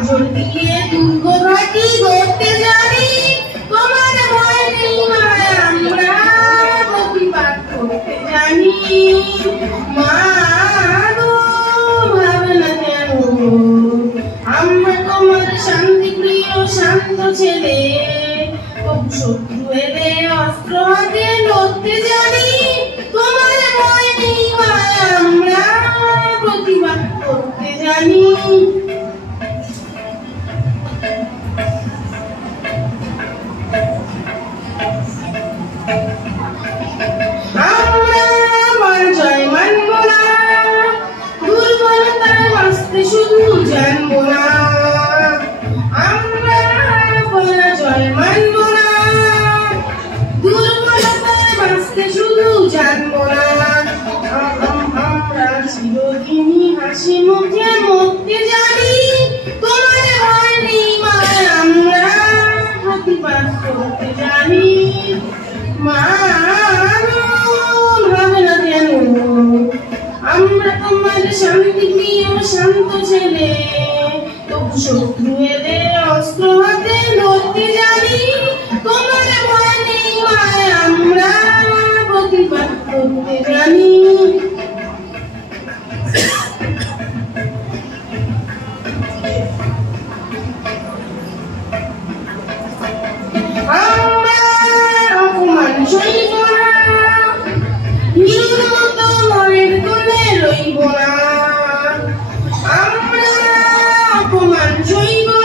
নজর দিয়ে দুর্গঘাটি ধরতে জানি, তোমার ভয় নেই মায়া আমরা প্রতিবাদ করতে জানি। মা গো ভাবনা কেন, আমরা তোমার শান্তি প্রিয় শান্ত ছেলে, তবু শত্রু এলে অস্ত্র হাতে লড়তে জানি, তোমার ভয় নেই মায়া আমরা প্রতিবাদ করতে জানি। আমরা পরাজয় মানব না, দুর্বলতায় বাঁচতে শুধু জানবো না। আমরা পরাজয় মানব না, দুর্বলতায় বাঁচতে শুধু জানবো না। আমরা চিরদিনই হাসি মুখে মরতে জানি, তোমার ভয় নেই মায়া আমরা প্রতিবাদ করতে জানি। মা ভাবনা কেন, আমরা তোমার শান্তি প্রিয় শান্ত ছেলে, তবু শত্রু এলে অস্ত্র হাতে লড়তে জানি, তোমার